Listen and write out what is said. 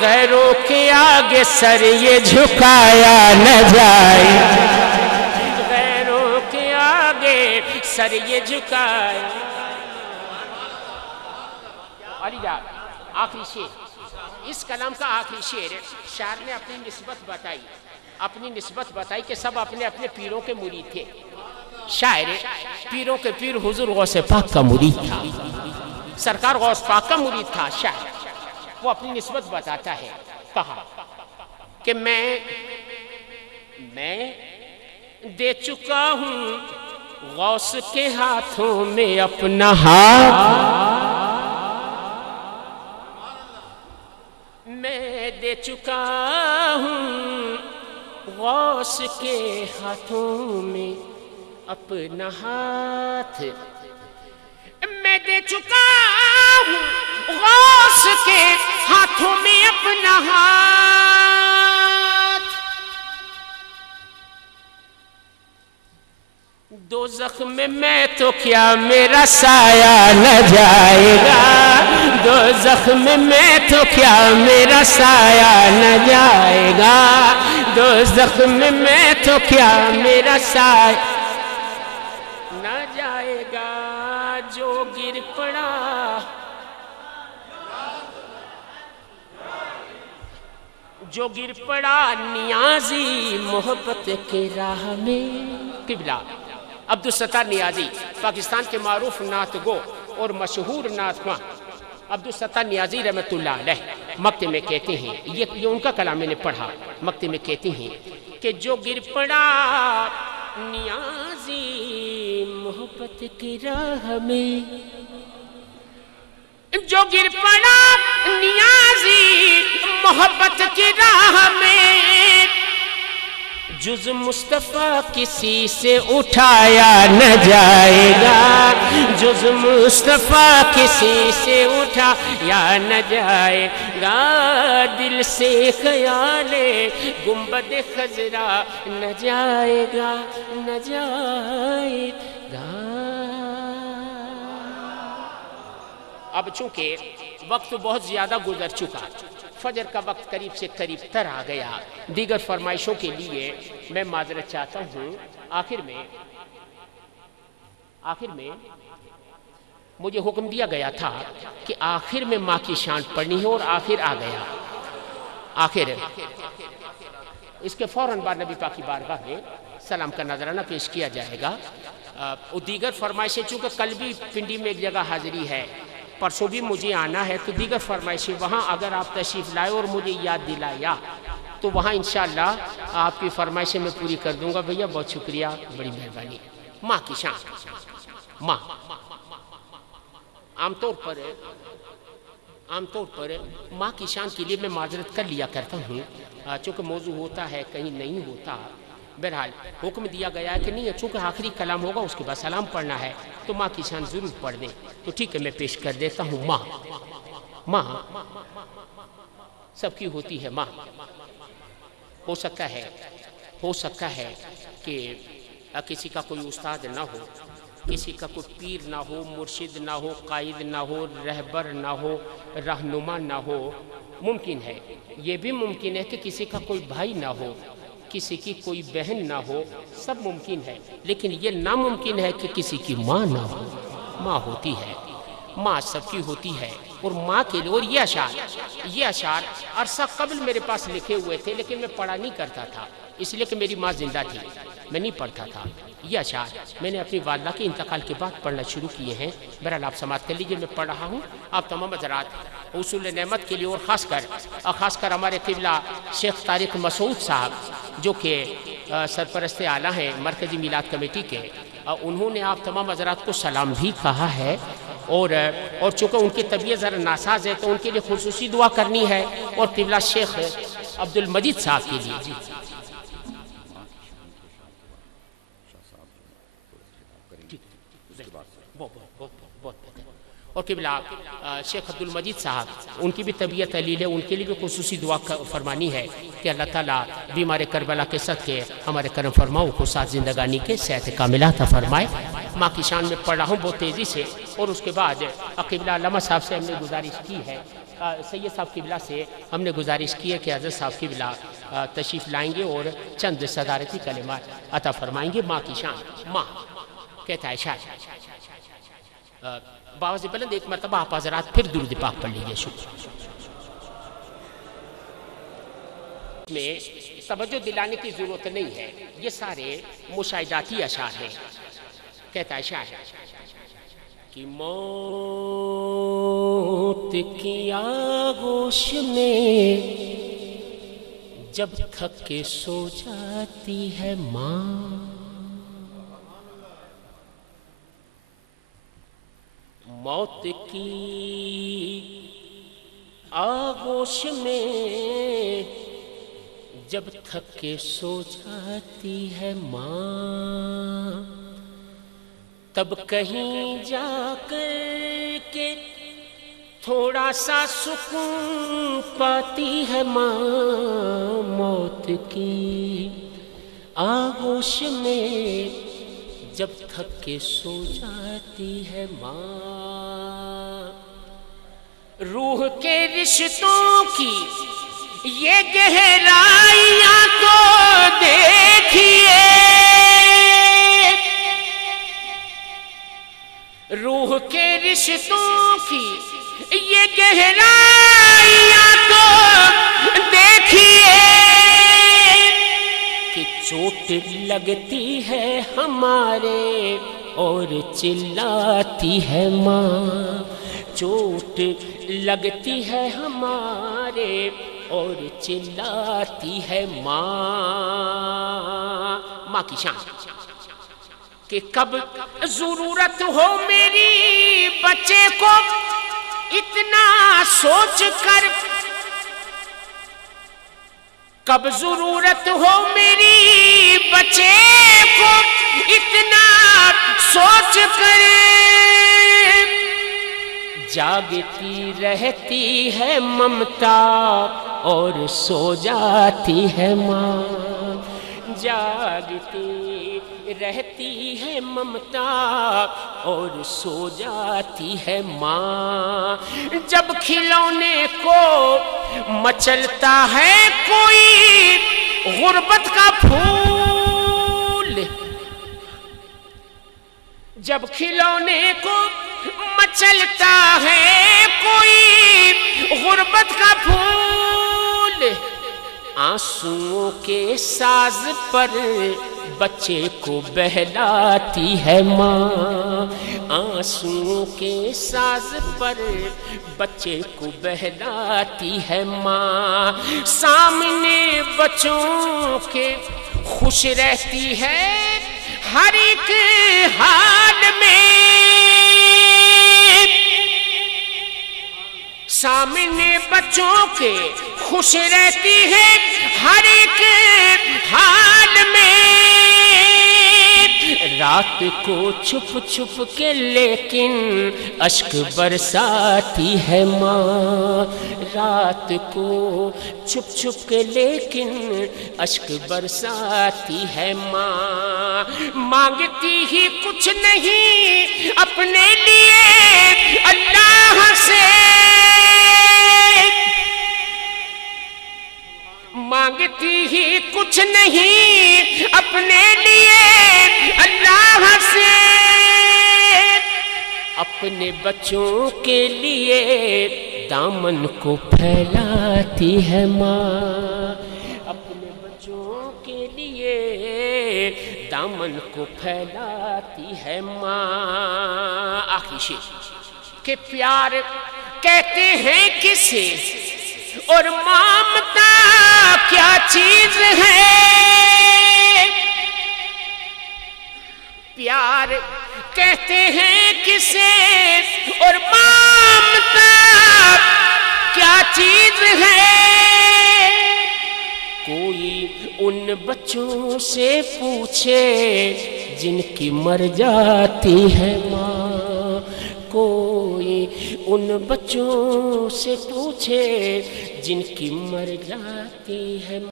غیروں کے آگے سر یہ جھکایا نہ جائے، غیروں کے آگے سر یہ جھکایا۔ علی جان آخری شعر، اس کلام کا آخری شعر، شاعر نے اپنی نسبت بتائی کہ سب اپنے اپنے پیروں کے مرید تھے۔ شاعر پیروں کے پیر حضور غوث پاک کا مرید تھا، سرکار غوث پاک کا مرید تھا۔ شاعر وہ اپنی نسبت بتاتا ہے، کہا کہ میں دے چکا ہوں غوث کے ہاتھوں میں اپنا ہاتھ، میں دے چکا ہوں غوث کے ہاتھوں میں اپنا ہاتھ، میں دے چکا ہوں غوث کے ہاتھوں میں اپنا ہاتھ۔ دوزخ میں تو کیا میرا سایہ نہ جائے گا، دوزخ میں تو کیا میرا سایہ نہ جائے گا، دوزخ میں تو کیا میرا سایہ نہ جائے گا۔ جو گر پڑا، جو گر پڑا نیازی محبت کے راہ میں۔ قبلہ عبدالستار نیازی پاکستان کے معروف نعت گو اور مشہور نعت خواں عبدالستار نیازی رحمۃ اللہ علیہ مقطع میں کہتے ہیں، یہ ان کا کلام میں نے پڑھا، مقطع میں کہتے ہیں کہ جو گر پڑا نیازی محبت کی راہ میں، جو گر پڑا نیازی محبت کی راہ میں، جز مصطفیٰ کسی سے اٹھایا نہ جائے گا، جز مصطفیٰ کسی سے اٹھایا نہ جائے گا، دل سے خیال گنبد خضرا نہ جائے گا، نہ جائے گا۔ اب چونکہ وقت بہت زیادہ گزر چکا، فجر کا وقت قریب سے قریب تر آ گیا، دیگر فرمائشوں کے لیے میں معذرت چاہتا ہوں۔ آخر میں مجھے حکم دیا گیا تھا کہ آخر میں ماں کی شان پڑھنی ہے، اور آخر آ گیا۔ آخر اس کے فوراً بعد نبی پاک کی بارگاہ میں سلام کا نذرانہ پیش کیا جائے گا۔ دیگر فرمائشیں چونکہ کل بھی پنڈی میں ایک جگہ حاضری ہے، پرسوں بھی مجھے آنا ہے، تو دیگر فرمائشیں وہاں اگر آپ تشریف لائے اور مجھے یاد دلایا تو وہاں انشاءاللہ آپ کی فرمائشیں میں پوری کر دوں گا۔ بھیا بہت شکریہ، بڑی مہربانی۔ ماں کی شان، ماں عام طور پر ماں کی شان کے لیے میں معذرت کر لیا کرتا ہوں، چونکہ موضوع ہوتا ہے کہیں نہیں ہوتا۔ بہرحال حکم دیا گیا ہے کہ نہیں، چونکہ آخری کلام ہوگا اس کے بعد سلام پڑھنا ہے، تو ماں کی شان ضرور پڑھ دیں۔ تو ٹھیک ہے، میں پیش کر دیتا ہوں۔ ماں سب کی ہوتی ہے۔ ماں ہو سکتا ہے کہ کسی کا کوئی استاد نہ ہو، کسی کا کوئی پیر نہ ہو، مرشد نہ ہو، قائد نہ ہو، رہبر نہ ہو، رہنما نہ ہو۔ ممکن ہے، یہ بھی ممکن ہے کہ کسی کا کوئی بھائی نہ ہو، کسی کی کوئی بہن نہ ہو، سب ممکن ہے، لیکن یہ ناممکن ہے کہ کسی کی ماں نہ ہو۔ ماں ہوتی ہے، ماں سب کی ہوتی ہے، اور ماں کے لیے۔ اور یہ اشعار عرصہ قبل میرے پاس لکھے ہوئے تھے، لیکن میں پڑھا نہیں کرتا تھا، اس لیے کہ میری ماں زندہ تھی، میں نہیں پڑھتا تھا۔ یہ اشعار میں نے اپنی والدہ کے انتقال کے بعد پڑھنا شروع کیے ہیں۔ بہرحال آپ سماعت کر لیجیے، میں پڑھ رہا ہوں۔ آپ تمام حضرات حصول نعمت کے لیے، اور خاص کر ہمارے قبلہ شیخ طارق مسعود صاحب جو کہ سرپرست اعلیٰ ہیں مرکزی میلاد کمیٹی کے، انہوں نے آپ تمام حضرات کو سلام بھی کہا ہے، اور چونکہ ان کی طبیعت ذرا ناساز ہے تو ان کے لیے خصوصی دعا کرنی ہے، اور قبلہ شیخ عبدالمجید صاحب کے لیے۔ اور قبلہ شیخ عبدالمجید صاحب، ان کی بھی طبیعت علیل ہے، ان کے لیے بھی خصوصی دعا فرمانی ہے کہ اللہ تعالیٰ بیمار کربلا کے صدقے ہمارے کرم فرماؤں کو ساتھ زندگانی کے صحت کاملہ عطا فرمائے۔ ماں کی شان میں پڑھ رہا ہوں بہت تیزی سے، اور اس کے بعد قبلہ علامہ صاحب سے ہم نے گزارش کی ہے سید صاحب قبلہ سے ہم نے گزارش کی ہے کہ حضرت صاحب قبلہ تشریف لائیں گے اور چند صدارتی کلمات عطا فرمائیں گے. ماں کی شان. ماں کہتا ہے شاید باوز بلند ایک مرتبہ آپ حضرات پھر درود پاک پڑھ لیجئے. شکر. میں توجہ دلانے کی ضرورت نہیں ہے، یہ سارے مشاہداتی اشعار ہیں. کہتا ہے شاید کہ موت کی آغوش میں جب تھک کے سو جاتی ہے ماں، موت کی آغوش میں جب تھک کے سو جاتی ہے ماں، تب کہیں جا کر کے تھوڑا سا سکون پاتی ہے ماں. موت کی آغوش میں جب تھک کے سو جاتی ہے ماں، روح کے رشتوں کی یہ گہرائیاں تو دیکھیے، روح کے رشتوں کی یہ گہرائیاں تو دیکھیے، کہ چوٹ لگتی ہے ہمارے اور چلاتی ہے ماں، چوٹ لگتی ہے ہمارے اور چلاتی ہے ماں. ماں کی شان. کہ کب ضرورت ہو میری بچے کو اتنا سوچ کر، کب ضرورت ہو میری بچے کو اتنا سوچ کر، جاگتی رہتی ہے ممتا اور سو جاتی ہے ماں، جاگتی رہتی ہے ممتا اور سو جاتی ہے ماں. جب کھلونے کو مچلتا ہے کوئی غربت کا پھول، جب کھلونے کو مچلتا ہے کوئی غربت کا پھول، آنسوؤں کے ساز پر بچے کو بہلاتی ہے ماں، آنسوؤں کے ساز پر بچے کو بہلاتی ہے ماں. سامنے بچوں کے خوش رہتی ہے ہر ایک حال میں، سامنے بچوں کے خوش رہتی ہے ہر ایک حال میں. رات کو چھپ چھپ کے لیکن اشک برساتی ہے ماں، رات کو چھپ چھپ کے لیکن اشک برساتی ہے ماں. مانگتی ہی کچھ نہیں اپنے لیے اللہ سے، مانگتی ہی کچھ نہیں اپنے لیے اللہ سے، اپنے بچوں کے لیے دامن کو پھیلاتی ہے ماں، اپنے بچوں کے لیے دامن کو پھیلاتی ہے ماں. آخری شعر کہ پیار کہتے ہیں کسے اور مامتا کیا چیز ہے، پیار کہتے ہیں کسے اور مامتا کیا چیز ہے. کوئی ان بچوں سے پوچھے جن کی مر جاتی ہے ماں، کوئی ان بچوں سے پوچھے جن کی مر جاتی ہے